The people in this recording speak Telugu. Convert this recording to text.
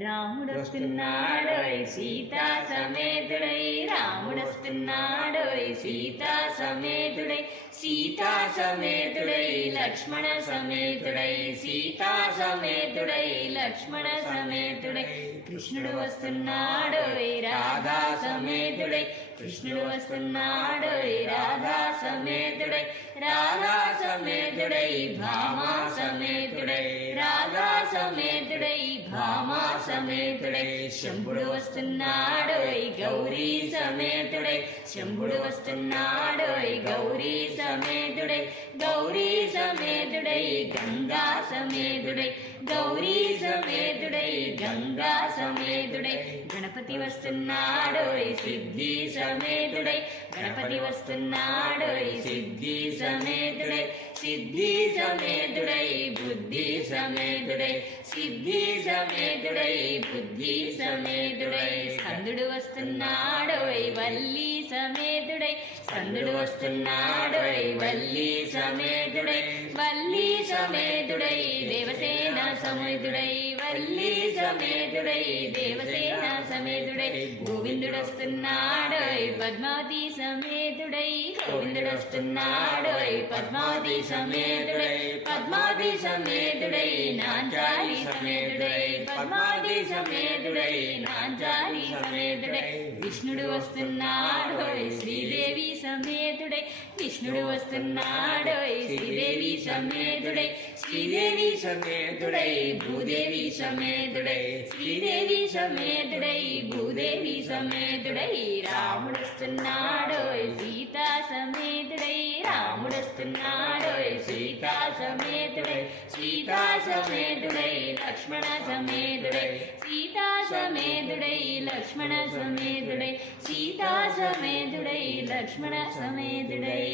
రాముడొస్తున్నాడోయ్ సీతా సమేతుడై, రాముడొస్తున్నాడోయ్ సీతా సమేతుడై, సీతా సమేతుడై లక్ష్మణ సమేతుడై, సీతా సమేతుడై లక్ష్మణ సమేతుడై, కృష్ణుడు వస్తున్నాడోయ్ రాధా సమేతుడై, కృష్ణుడు వస్తున్నాడోయ్ రాధా సమేతుడై, రాధా సమేతుడై భామా సమేతుడై, రాధా సమేతుడై భామా సమేతుడై, శంభుడు వస్తున్నాడోయ్ గౌరీ సమేతుడై, శంభుడు వస్తున్నాడోయ్ గౌరీ సమేతుడై, గౌరీ సమేతుడై గంగా సమేతుడై, గౌరీ సమేతుడై గంగా సమేతుడై, గణపతి వస్తున్నాడోయ్ సిద్ధి సమేతుడై, గణపతి వస్తున్నాడోయ్ సిద్ధి సమేతుడై, సిద్ధి సమేతుడై బుద్ధి సమేతుడై, సిద్ధి సమేతుడై బుద్ధి సమేతుడై, స్కందుడు వస్తున్నాడోయ్ వల్లి సమేతుడై, స్కందుడు వస్తున్నాడోయ్ వల్లి సమేతుడై, వల్లి సమేతుడై దేవసేన సమేతుడై, వల్లి సమేతుడై దేవసేన సమేతుడై, గోవిందుడు వస్తున్నాడోయ్ పద్మావతి సమేతుడై, గోవిందుడు వస్తున్నాడోయ్ పద్మావతి సమేతుడై, పద్మావతి సమేతుడై నాంచాలి సమేతుడై, పద్మావతి సమేతుడై నాంచాలి సమేతుడై, విష్ణుడు వస్తున్నాడోయ్ శ్రీదేవి సమేతుడై, విష్ణుడు వస్తున్నాడోయ్ శ్రీదేవి సమేతుడై, శ్రీదేవి సమేతుడై భూదేవి సమేతుడై, శ్రీదేవి సమేతుడై భూదేవి సమేతుడై, రాముడొస్తున్నాడోయ్ సీతా సమేతుడై, రాముడొస్తున్నాడోయ్ సీతా సమేతుడై, సీతా సమేతుడై లక్ష్మణ సమేతుడై, సీతా సమేతుడై లక్ష్మణ సమేతుడై, సీతా సమేతుడై లక్ష్మణ సమేతుడై.